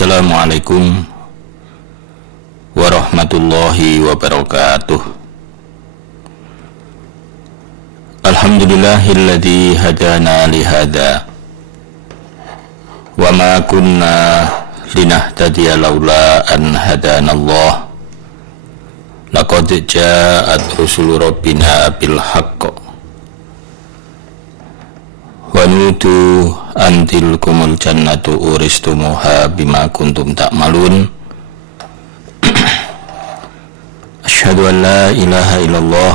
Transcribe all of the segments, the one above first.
Assalamualaikum warahmatullahi wabarakatuh. Alhamdulillahilladzi hadana lihada wa ma kunna linahtadiya laula an hadanallah. Laqad ja'at rusulu rabbina bil haqq wa nutu antil kumul jannatu uristumuha bima kuntum ta'malun. Asyhadu an la ilaha illallah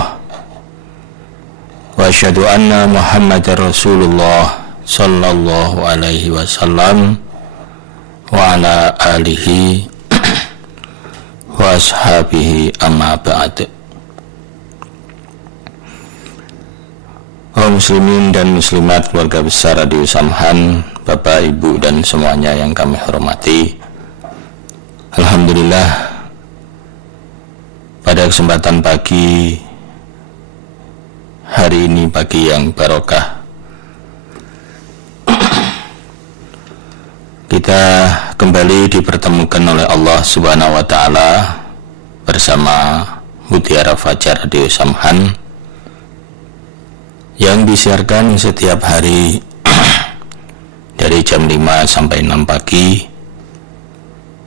wa asyhadu anna muhammadar rasulullah sallallahu alaihi wasallam wa ala alihi wa ashabihi amma ba'd. Kaum muslimin dan muslimat keluarga besar Radio Samhan, Bapak, Ibu, dan semuanya yang kami hormati, alhamdulillah pada kesempatan pagi hari ini, pagi yang barokah, kita kembali dipertemukan oleh Allah Subhanahu wa Ta'ala bersama Mutiara Fajar Radio Samhan yang disiarkan setiap hari dari jam 5 sampai 6 pagi,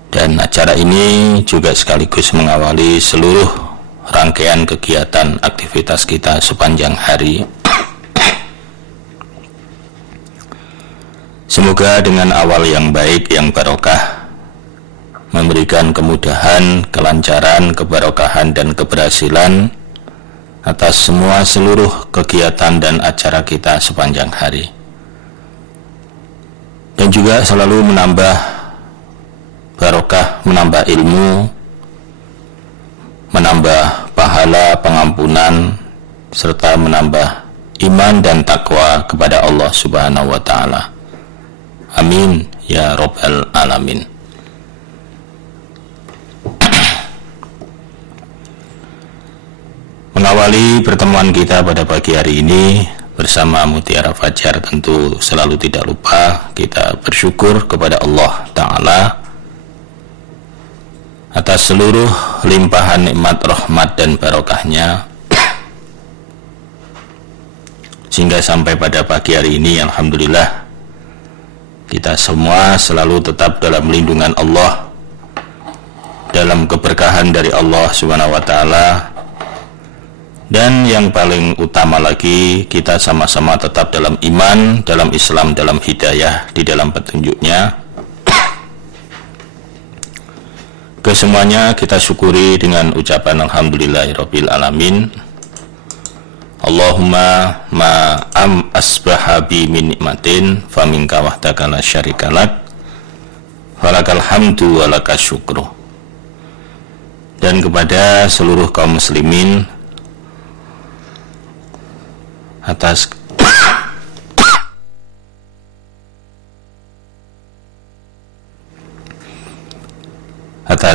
dan acara ini juga sekaligus mengawali seluruh rangkaian kegiatan aktivitas kita sepanjang hari. Semoga dengan awal yang baik, yang barokah, memberikan kemudahan, kelancaran, kebarokahan, dan keberhasilan atas semua seluruh kegiatan dan acara kita sepanjang hari, dan juga selalu menambah barokah, menambah ilmu, menambah pahala, pengampunan, serta menambah iman dan takwa kepada Allah Subhanahu wa Ta'ala. Amin ya Rabbal Alamin. Mengawali pertemuan kita pada pagi hari ini bersama Mutiara Fajar, tentu selalu tidak lupa kita bersyukur kepada Allah Ta'ala atas seluruh limpahan nikmat, rahmat, dan barokahnya, sehingga sampai pada pagi hari ini alhamdulillah kita semua selalu tetap dalam lindungan Allah, dalam keberkahan dari Allah Subhanahu wa Ta'ala. Dan yang paling utama lagi, kita sama-sama tetap dalam iman, dalam Islam, dalam hidayah, di dalam petunjuknya. Kesemuanya kita syukuri dengan ucapan alhamdulillahirabbil alamin. Allahumma ma asbaha bi min nikmatin faminka wahdaka la syarikalak falakal hamdu wa lakas syukru. Dan kepada seluruh kaum muslimin atas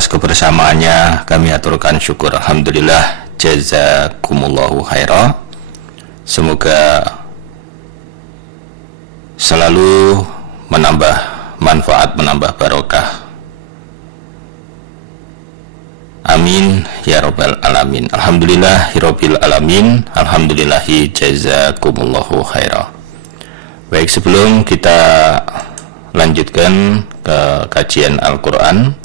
kebersamaannya kami aturkan syukur, alhamdulillah, jazakumullahu khaira. Semoga selalu menambah manfaat, menambah barokah. Amin ya Rabbal Alamin. Alhamdulillahirabbil alamin. Alhamdulillahi jazakumullahu khaira. Baik, sebelum kita lanjutkan ke kajian Al-Quran,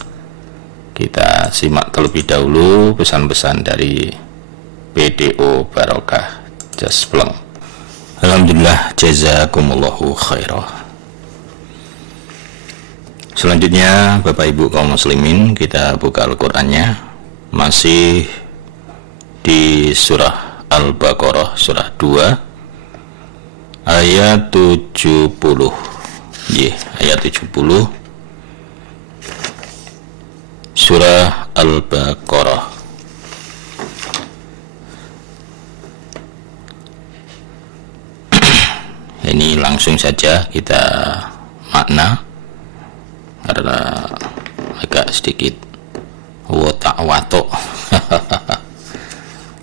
kita simak terlebih dahulu pesan-pesan dari PDO Barokah Jaspleng. Alhamdulillah, jazakumullahu khaira. Selanjutnya, Bapak Ibu kaum muslimin, kita buka Al-Qur'annya. Masih di surah Al-Baqarah, surah 2 ayat 70. Ayat 70 surah Al-Baqarah. Ini langsung saja kita makna, karena agak sedikit watok.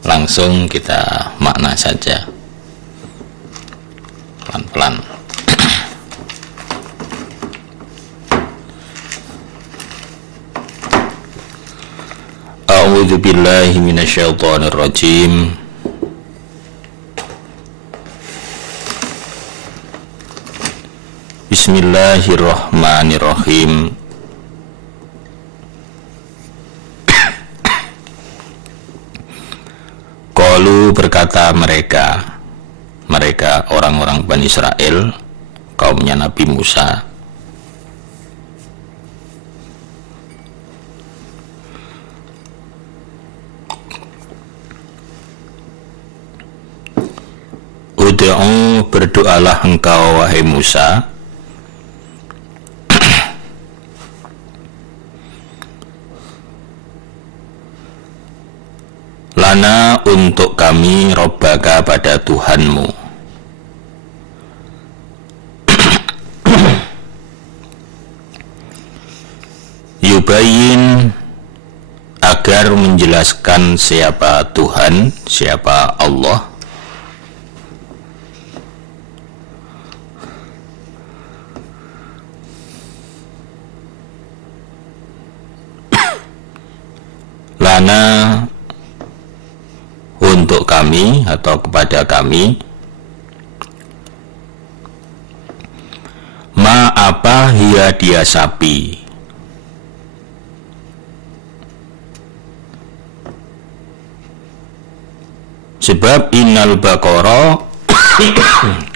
Langsung kita makna saja pelan pelan-pelan. A'udzu billahi minasyaitonir rajim. Bismillahirrahmanirrahim. Qalu, berkata mereka orang-orang Bani Israel, kaumnya Nabi Musa, Ud'u, berdoalah engkau wahai Musa, lana, untuk kami, Rabbaka, pada Tuhanmu, yubayyin, agar menjelaskan siapa Tuhan, siapa Allah, lana, untuk kami atau kepada kami, ma, apa, hiya, dia sapi, sebab innal baqara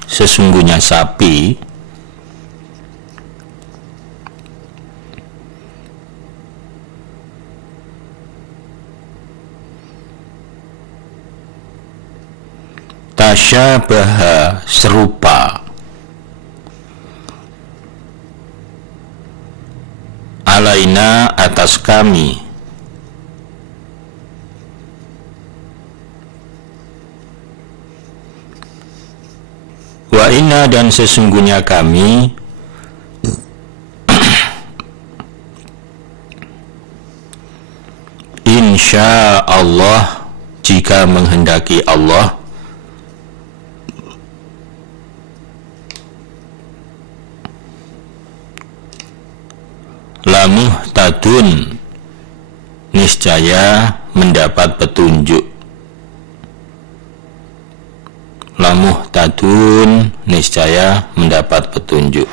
sesungguhnya sapi, tasyabaha, serupa, alaina, atas kami, wa inna, dan sesungguhnya kami, insya Allah, jika menghendaki Allah, lamuhtadun, niscaya mendapat petunjuk, lamuhtadun, niscaya mendapat petunjuk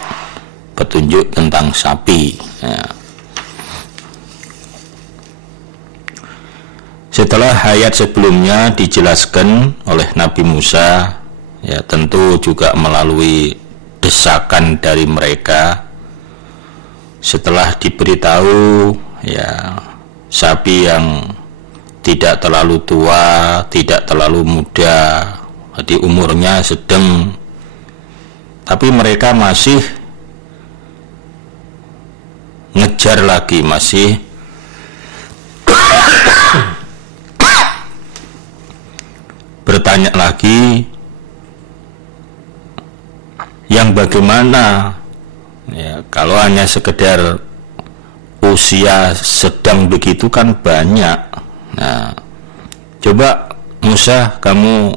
tentang sapi ya. Setelah ayat sebelumnya dijelaskan oleh Nabi Musa, ya tentu juga melalui desakan dari mereka. Setelah diberitahu ya sapi yang tidak terlalu tua, tidak terlalu muda, jadi umurnya sedang, tapi mereka masih ngejar lagi, masih bertanya lagi, yang bagaimana ya, kalau hanya sekedar usia sedang begitu kan banyak. Nah, coba Musa, kamu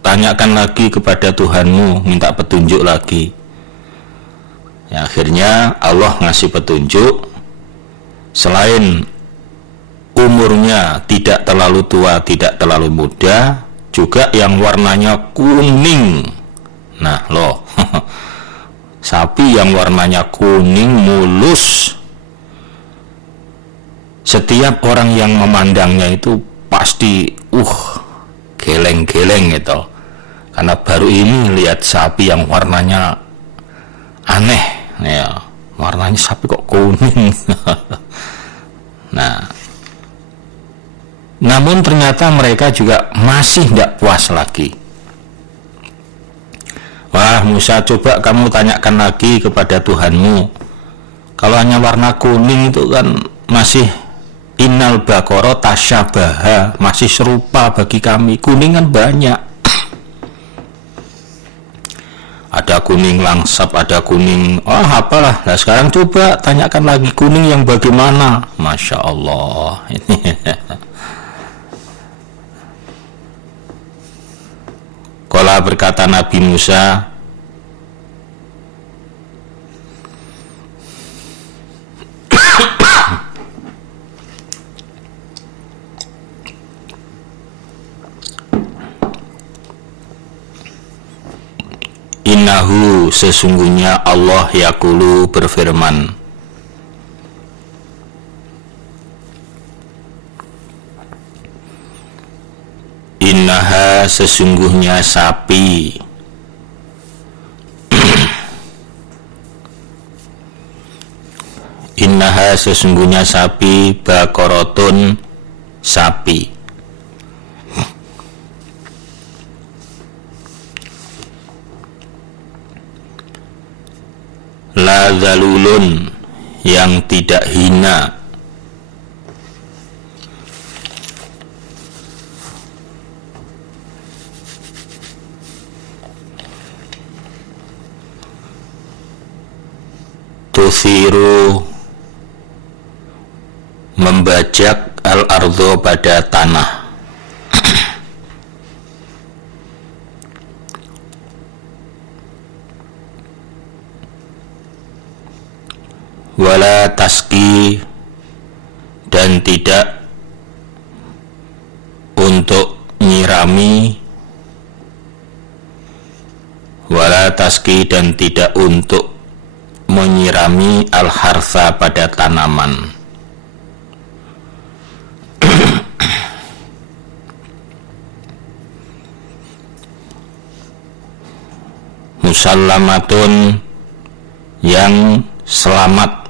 tanyakan lagi kepada Tuhanmu, minta petunjuk lagi ya. Akhirnya Allah ngasih petunjuk, selain umurnya tidak terlalu tua, tidak terlalu muda, juga yang warnanya kuning. Nah loh sapi yang warnanya kuning mulus, setiap orang yang memandangnya itu pasti geleng-geleng gitu, karena baru ini lihat sapi yang warnanya aneh ya, warnanya sapi kok kuning. Nah, namun ternyata mereka juga masih tidak puas lagi. Wah Musa, coba kamu tanyakan lagi kepada Tuhanmu, kalau hanya warna kuning itu kan masih innal baqara tasyabaha, masih serupa bagi kami. Kuning kan banyak, ada kuning langsap, ada kuning apalah. Nah sekarang coba tanyakan lagi kuning yang bagaimana. Masya Allah. Qala, berkata Nabi Musa, Innahu sesungguhnya Allah yaqulu berfirman. Innaha sesungguhnya sapi Innaha sesungguhnya sapi bakorotun sapi la zalulun yang tidak hina tusiru membajak al-ardho pada tanah wala taski dan tidak untuk nyirami wala taski dan tidak untuk menyirami al-harsa pada tanaman musallamatun yang selamat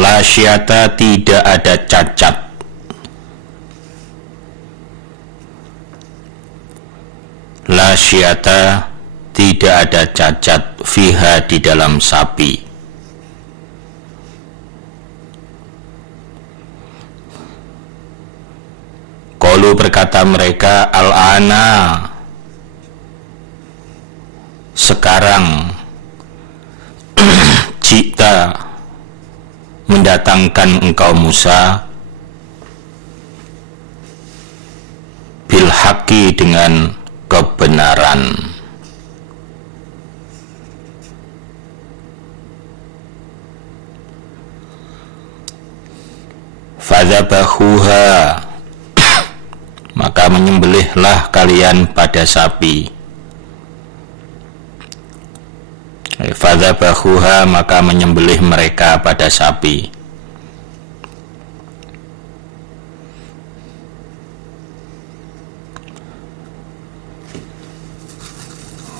la syata tidak ada cacat la syata tidak ada cacat fiha di dalam sapi qalu berkata mereka al-ana sekarang jika mendatangkan engkau Musa bil haqqi dengan kebenaran fadzabahuha maka menyembelihlah kalian pada sapi fadzabahuha maka menyembelih mereka pada sapi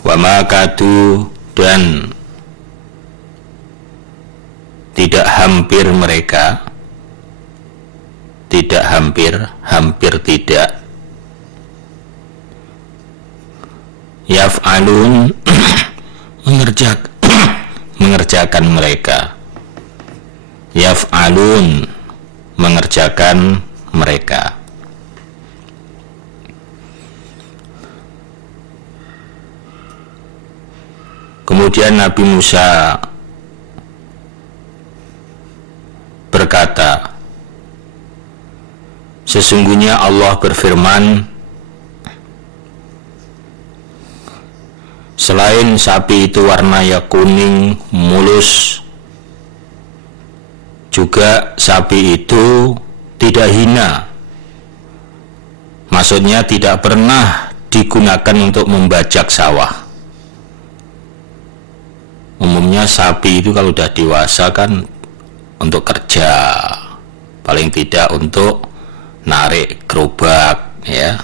wa makatu dan tidak hampir mereka tidak hampir tidak yaf'alun mengerjakan mereka yaf'alun mengerjakan mereka kemudian Nabi Musa berkata sesungguhnya Allah berfirman selain sapi itu warnanya kuning mulus juga sapi itu tidak hina maksudnya tidak pernah digunakan untuk membajak sawah umumnya sapi itu kalau sudah dewasa kan untuk kerja paling tidak untuk narik gerobak ya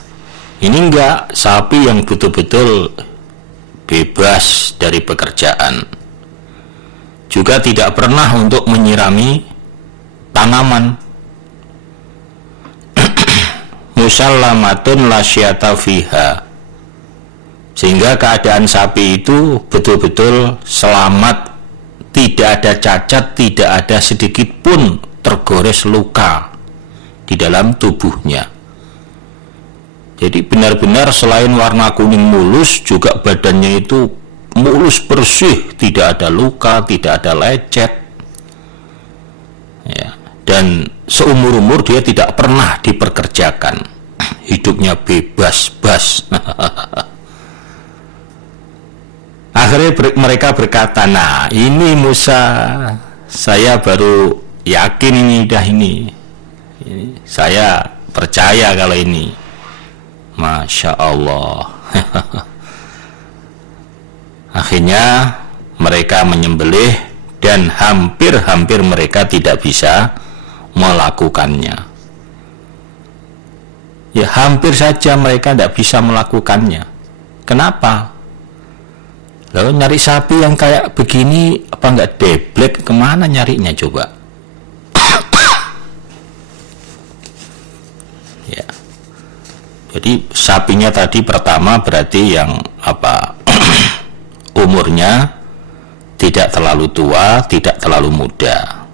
ini enggak sapi yang betul-betul bebas dari pekerjaan juga tidak pernah untuk menyirami tanaman musallamatun la syata fiha sehingga keadaan sapi itu betul-betul selamat tidak ada cacat tidak ada sedikit pun tergores luka di dalam tubuhnya jadi benar-benar selain warna kuning mulus juga badannya itu mulus bersih tidak ada luka tidak ada lecet ya. Dan seumur-umur dia tidak pernah diperkerjakan hidupnya bebas akhirnya mereka berkata nah ini Musa saya baru yakin ini saya percaya kalau ini Masya Allah. Akhirnya mereka menyembelih dan hampir-hampir mereka tidak bisa melakukannya. Ya, hampir saja mereka tidak bisa melakukannya. Kenapa? Lalu nyari sapi yang kayak begini apa nggak deblek, kemana nyarinya coba? Ya. Jadi sapinya tadi pertama berarti yang apa? Umurnya tidak terlalu tua, tidak terlalu muda.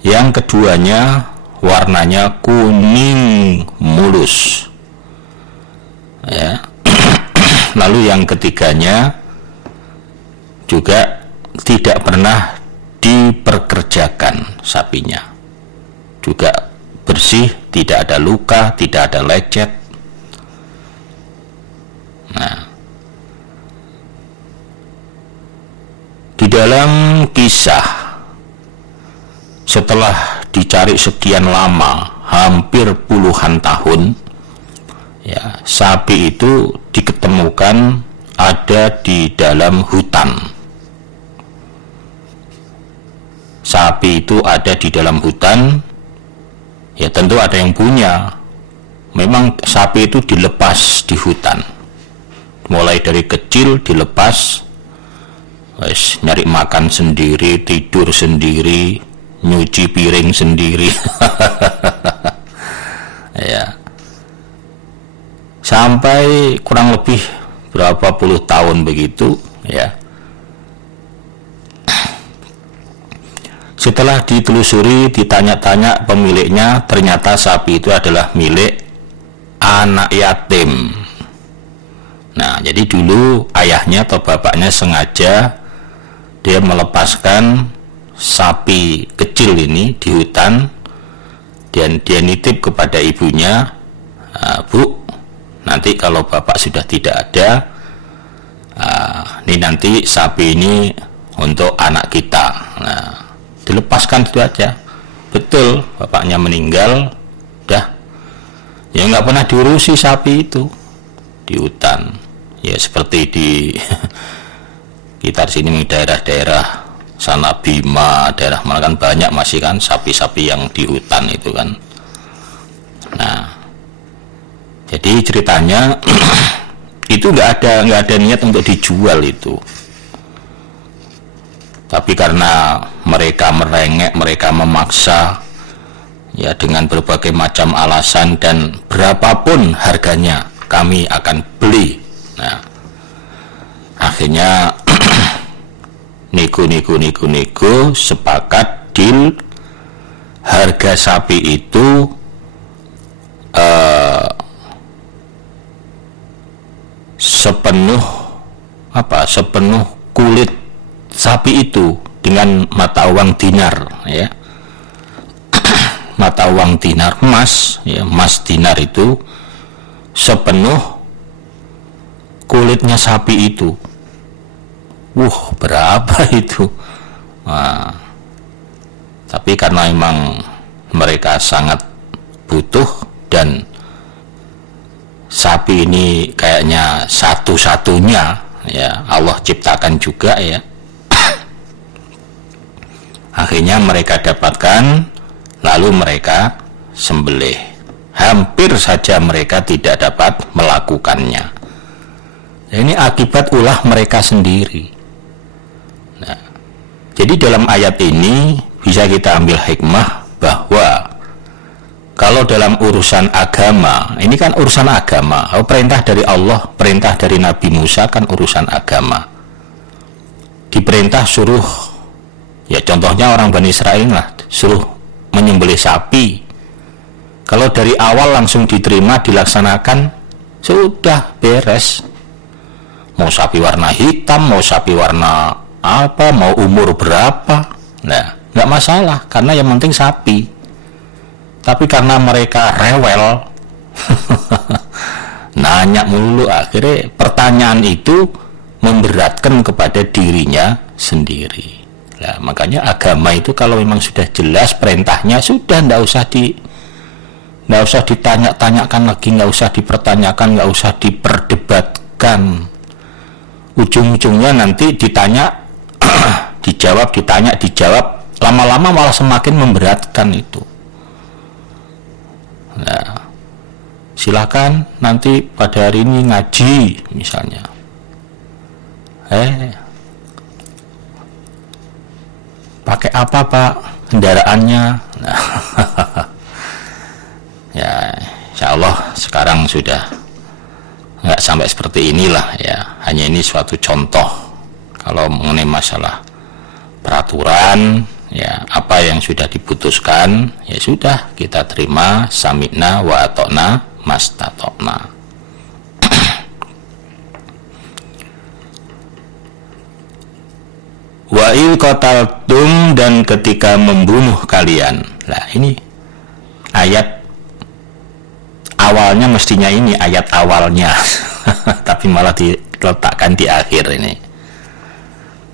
Yang keduanya warnanya kuning mulus. Ya. Lalu yang ketiganya juga tidak pernah diperkerjakan sapinya, juga bersih, tidak ada luka, tidak ada lecet. Nah, di dalam kisah setelah dicari sekian lama, hampir puluhan tahun, ya, sapi itu diketemukan ada di dalam hutan. Sapi itu ada di dalam hutan, ya tentu ada yang punya. Memang sapi itu dilepas di hutan, mulai dari kecil dilepas, nyari makan sendiri, tidur sendiri, nyuci piring sendiri. Ya, sampai kurang lebih berapa puluh tahun begitu, ya. Setelah ditelusuri, ditanya-tanya pemiliknya, ternyata sapi itu adalah milik anak yatim. Nah, jadi dulu ayahnya atau bapaknya sengaja dia melepaskan sapi kecil ini di hutan, dan dia nitip kepada ibunya, Bu, nanti kalau bapak sudah tidak ada, ini nanti sapi ini untuk anak kita. Nah, dilepaskan itu aja. Betul, bapaknya meninggal, dah, ya nggak pernah diurusi sapi itu di hutan. Ya seperti di kita sini, daerah-daerah sana Bima, daerah mana kan banyak masih kan sapi-sapi yang di hutan itu kan. Nah, jadi ceritanya itu nggak ada niat untuk dijual itu. Tapi karena mereka merengek, mereka memaksa, ya dengan berbagai macam alasan, dan berapapun harganya kami akan beli. Nah, akhirnya nego sepakat deal, harga sapi itu sepenuh kulit sapi itu dengan mata uang dinar, ya. Mata uang dinar emas, ya, emas dinar itu sepenuh kulitnya sapi itu. Berapa itu? Nah, tapi karena memang mereka sangat butuh dan sapi ini kayaknya satu-satunya, ya, Allah ciptakan juga, ya. Akhirnya mereka dapatkan, lalu mereka sembelih. Hampir saja mereka tidak dapat melakukannya. Ini akibat ulah mereka sendiri. Nah, jadi dalam ayat ini bisa kita ambil hikmah bahwa kalau dalam urusan agama, ini kan urusan agama, perintah dari Allah, perintah dari Nabi Musa kan urusan agama. Diperintah suruh, ya contohnya orang Bani Israel lah, suruh menyembelih sapi. Kalau dari awal langsung diterima, dilaksanakan, sudah beres. Mau sapi warna hitam, mau sapi warna apa, mau umur berapa, nah nggak masalah, karena yang penting sapi. Tapi karena mereka rewel, nanya melulu, akhirnya pertanyaan itu memberatkan kepada dirinya sendiri. Nah, makanya agama itu kalau memang sudah jelas perintahnya, sudah nggak usah Nggak usah ditanya-tanyakan lagi, nggak usah dipertanyakan, nggak usah diperdebatkan. Ujung-ujungnya nanti ditanya, dijawab, ditanya, dijawab. Lama-lama malah semakin memberatkan itu. Nah, silakan nanti pada hari ini ngaji misalnya. Pakai apa Pak kendaraannya? Nah, ya insya Allah sekarang sudah nggak sampai seperti inilah ya. Hanya ini suatu contoh. Kalau mengenai masalah peraturan, ya apa yang sudah diputuskan ya sudah kita terima, sami'na wa atokna mastatokna. Wa in qataltum, dan ketika membunuh kalian. Nah ini ayat awalnya, mestinya ini ayat awalnya tapi malah diletakkan di akhir ini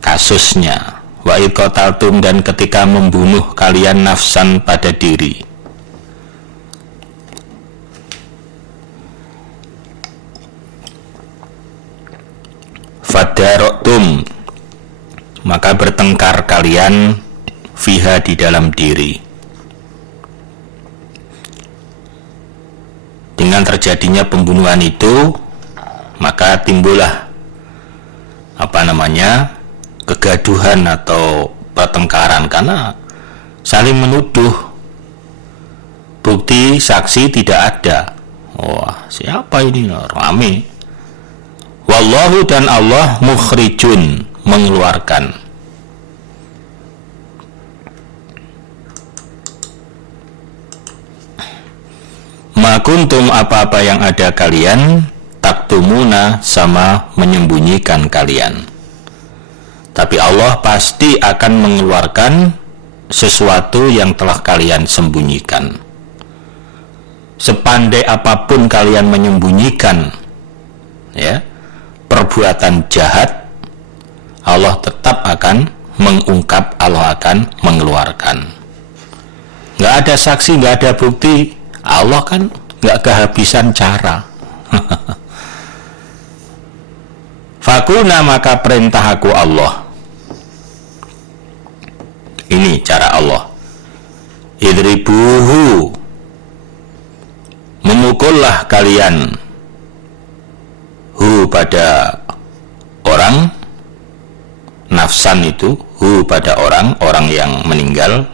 kasusnya. Wa in qataltum, dan ketika membunuh kalian nafsan pada diri. Fadaroktum, maka bertengkar kalian fiha, di dalam diri. Dengan terjadinya pembunuhan itu, maka timbullah kegaduhan atau pertengkaran karena saling menuduh. Bukti saksi tidak ada. Wah, siapa ini? Rame. Wallahu, dan Allah mukhrijun, mengeluarkan. Ma kuntum, apa-apa yang ada kalian, taktumuna, sama menyembunyikan kalian. Tapi Allah pasti akan mengeluarkan sesuatu yang telah kalian sembunyikan. Sepandai apapun kalian menyembunyikan ya perbuatan jahat, Allah tetap akan mengungkap, Allah akan mengeluarkan. Nggak ada saksi, nggak ada bukti, Allah kan nggak kehabisan cara. Fakuna, maka perintah aku Allah. Ini cara Allah. Idribuhu, memukullah kalian, hu pada orang, nafsan itu, hu pada orang yang meninggal,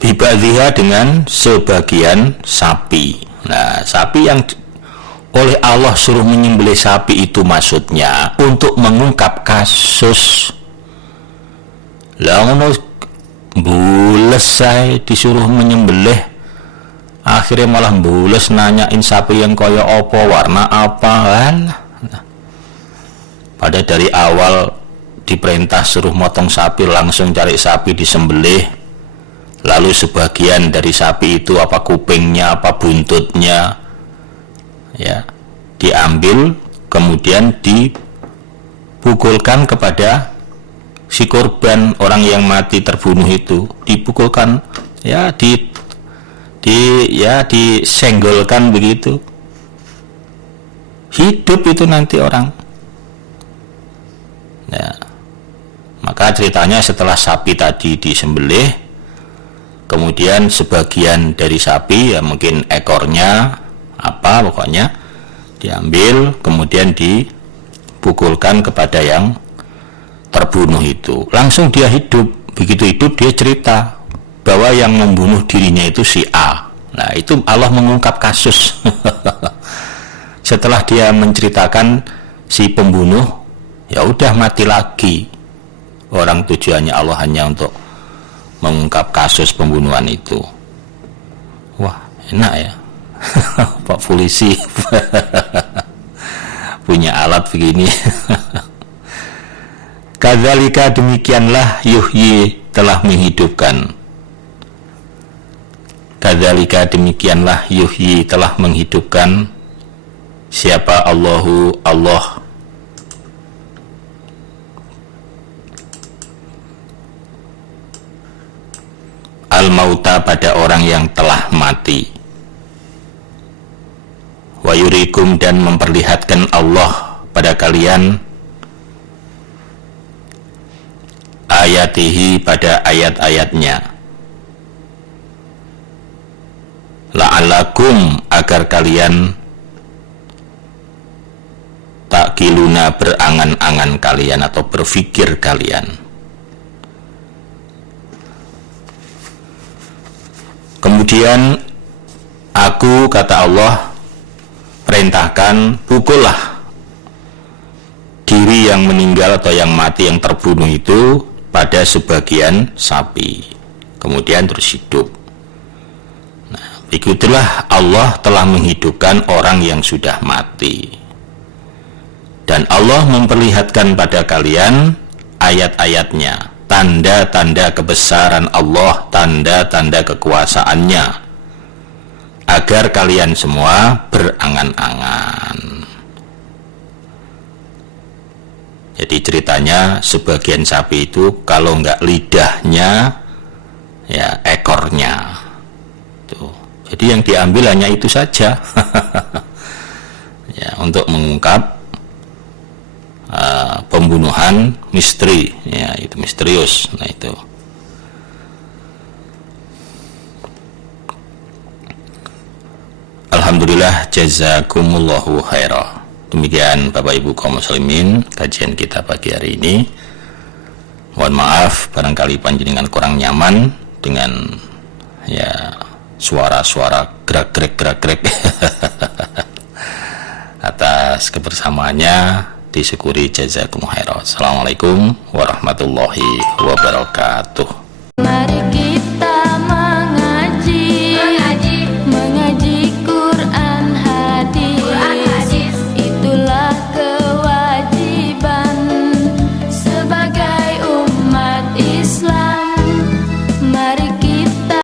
bibadhiha, dengan sebagian sapi. Nah, sapi yang oleh Allah suruh menyembelih sapi itu maksudnya untuk mengungkap kasus. Lah ngono bules saya disuruh menyembelih, akhirnya malah bules nanyain sapi yang kaya apa, warna apa kan. Pada dari awal diperintah suruh motong sapi, langsung cari sapi disembelih. Lalu sebagian dari sapi itu, apa kupingnya, apa buntutnya, ya diambil, kemudian dipukulkan kepada si korban, orang yang mati terbunuh itu, dipukulkan, ya disenggolkan begitu. Hidup itu nanti orang. Ya. Maka ceritanya setelah sapi tadi disembelih, kemudian sebagian dari sapi, ya mungkin ekornya, apa pokoknya diambil, kemudian dipukulkan kepada yang terbunuh itu. Langsung dia hidup. Begitu hidup dia cerita bahwa yang membunuh dirinya itu si A. Nah, itu Allah mengungkap kasus. Setelah dia menceritakan si pembunuh, ya udah mati lagi. Orang tujuannya Allah hanya untuk mengungkap kasus pembunuhan itu. Wah, enak ya. Pak polisi punya alat begini. Kadzalika, demikianlah, yuhyi, telah menghidupkan. Kadzalika, demikianlah, yuhyi, telah menghidupkan. Siapa? Allahu, Allah. mauta pada orang yang telah mati. Wa yurikum dan memperlihatkan Allah pada kalian ayatihi pada ayat-ayatnya. La'alakum agar kalian takiluna berangan-angan kalian atau berfikir kalian. Kemudian aku, kata Allah, perintahkan pukullah diri yang meninggal atau yang mati, yang terbunuh itu pada sebagian sapi, kemudian terus hidup. Nah, begitulah Allah telah menghidupkan orang yang sudah mati. Dan Allah memperlihatkan pada kalian ayat-ayatnya, tanda-tanda kebesaran Allah, tanda-tanda kekuasaannya, agar kalian semua berangan-angan. Jadi ceritanya sebagian sapi itu kalau enggak lidahnya, ya ekornya. Tuh. Jadi yang diambil hanya itu saja. Ya, untuk mengungkap pembunuhan misteri, ya itu misterius. Nah itu. Alhamdulillah, jazakumullahu khairah. Demikian Bapak Ibu kaum muslimin, kajian kita pagi hari ini. Mohon maaf barangkali panjenengan kurang nyaman dengan ya suara-suara gerak-gerik atas kebersamaannya. Disyukuri, jazakumullahu khairan. Assalamualaikum warahmatullahi wabarakatuh.